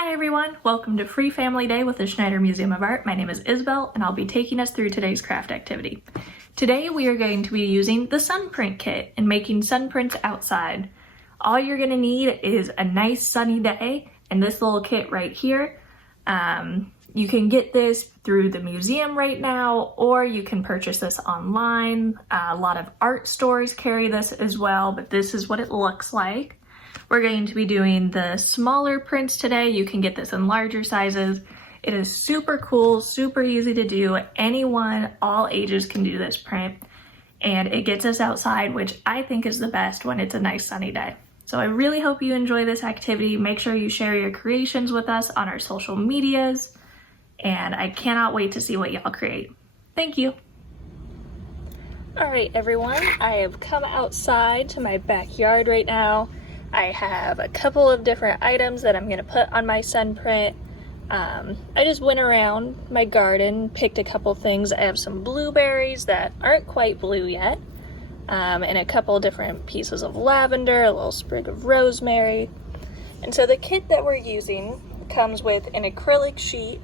Hi everyone, welcome to Free Family Day with the Schneider Museum of Art. My name is Isabel and I'll be taking us through today's craft activity. Today we are going to be using the sun print kit and making sun prints outside. All you're going to need is a nice sunny day and this little kit right here. You can get this through the museum right now, or you can purchase this online. A lot of art stores carry this as well, but this is what it looks like. We're going to be doing the smaller prints today. You can get this in larger sizes. It is super cool, super easy to do. Anyone, all ages can do this print. And it gets us outside, which I think is the best when it's a nice sunny day. So I really hope you enjoy this activity. Make sure you share your creations with us on our social medias. And I cannot wait to see what y'all create. Thank you. All right, everyone, I have come outside to my backyard right now. I have a couple of different items that I'm gonna put on my sun print. I just went around my garden, picked a couple things. I have some blueberries that aren't quite blue yet, and a couple different pieces of lavender, a little sprig of rosemary. And so the kit that we're using comes with an acrylic sheet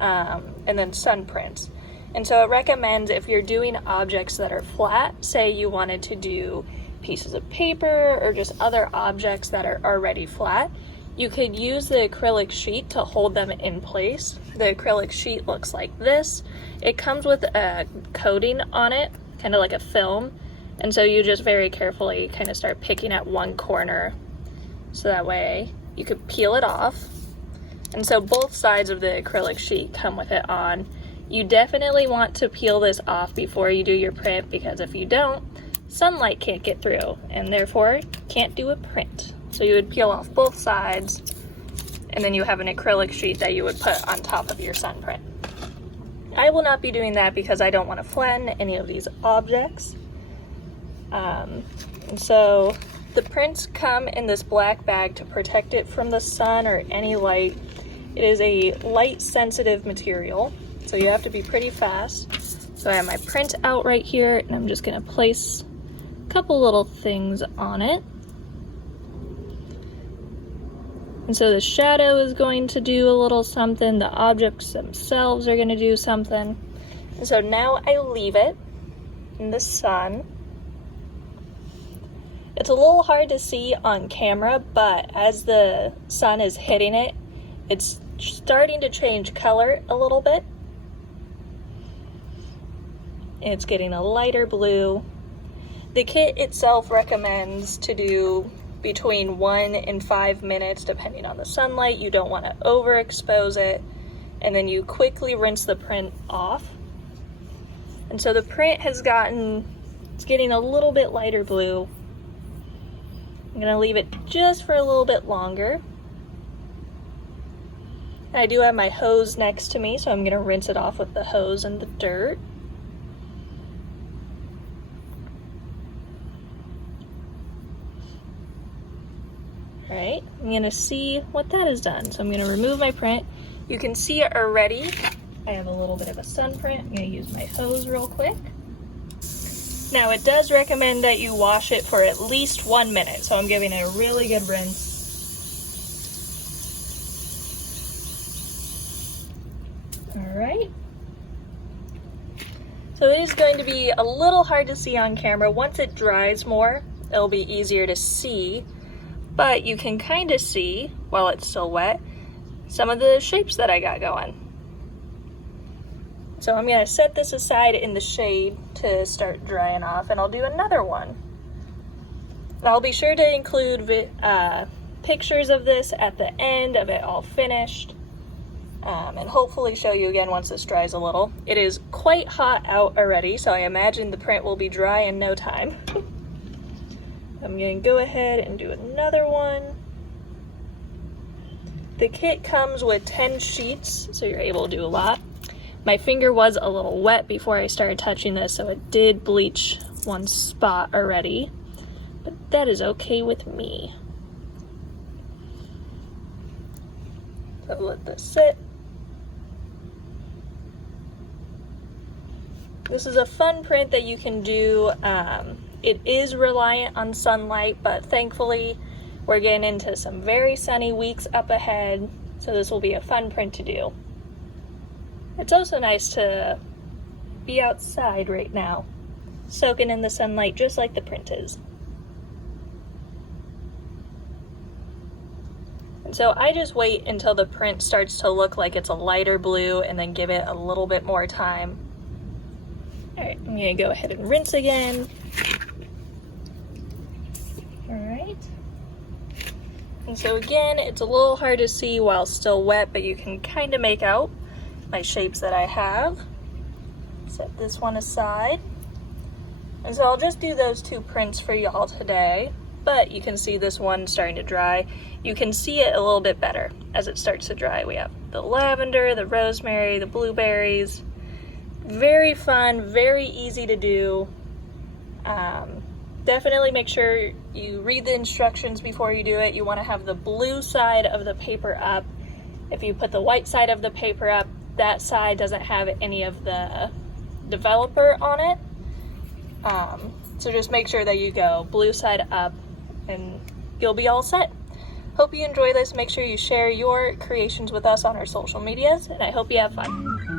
and then sun prints. And so it recommends if you're doing objects that are flat, say you wanted to do pieces of paper or just other objects that are already flat, you could use the acrylic sheet to hold them in place. The acrylic sheet looks like this. It comes with a coating on it, kind of like a film, and so you just very carefully kind of start picking at one corner so that way you could peel it off. And so both sides of the acrylic sheet come with it on. You definitely want to peel this off before you do your print, because if you don't, sunlight can't get through and therefore can't do a print. So you would peel off both sides and then you have an acrylic sheet that you would put on top of your sun print. I will not be doing that because I don't want to flatten any of these objects. And so the prints come in this black bag to protect it from the sun or any light. It is a light sensitive material, so you have to be pretty fast. So I have my print out right here and I'm just gonna place couple little things on it. And so the shadow is going to do a little something, the objects themselves are going to do something. And so now I leave it in the sun. It's a little hard to see on camera, but as the sun is hitting it, it's starting to change color a little bit. It's getting a lighter blue. The kit itself recommends to do between 1 and 5 minutes depending on the sunlight. You don't want to overexpose it, and then you quickly rinse the print off. And so the print has it's getting a little bit lighter blue. I'm going to leave it just for a little bit longer. I do have my hose next to me, so I'm going to rinse it off with the hose and the dirt. Alright, I'm going to see what that has done. So I'm going to remove my print. You can see it already. I have a little bit of a sun print. I'm going to use my hose real quick. Now it does recommend that you wash it for at least 1 minute, so I'm giving it a really good rinse. Alright. So it is going to be a little hard to see on camera. Once it dries more, it'll be easier to see. But you can kind of see, while it's still wet, some of the shapes that I got going. So I'm going to set this aside in the shade to start drying off, and I'll do another one. And I'll be sure to include pictures of this at the end of it all finished, and hopefully show you again once this dries a little. It is quite hot out already, so I imagine the print will be dry in no time. I'm going to go ahead and do another one. The kit comes with 10 sheets, so you're able to do a lot. My finger was a little wet before I started touching this, so it did bleach one spot already, but that is okay with me. So let this sit. This is a fun print that you can do. It is reliant on sunlight, but thankfully we're getting into some very sunny weeks up ahead. So this will be a fun print to do. It's also nice to be outside right now, soaking in the sunlight just like the print is. And so I just wait until the print starts to look like it's a lighter blue and then give it a little bit more time. All right, I'm gonna go ahead and rinse again. All right. And so again, it's a little hard to see while still wet, but you can kind of make out my shapes that I have. Set this one aside. And so I'll just do those two prints for y'all today, but you can see this one starting to dry. You can see it a little bit better as it starts to dry. We have the lavender, the rosemary, the blueberries. Very fun, very easy to do. Definitely make sure you read the instructions before you do it. You want to have the blue side of the paper up. If you put the white side of the paper up, that side doesn't have any of the developer on it. So just make sure that you go blue side up and you'll be all set. Hope you enjoy this. Make sure you share your creations with us on our social medias, and I hope you have fun.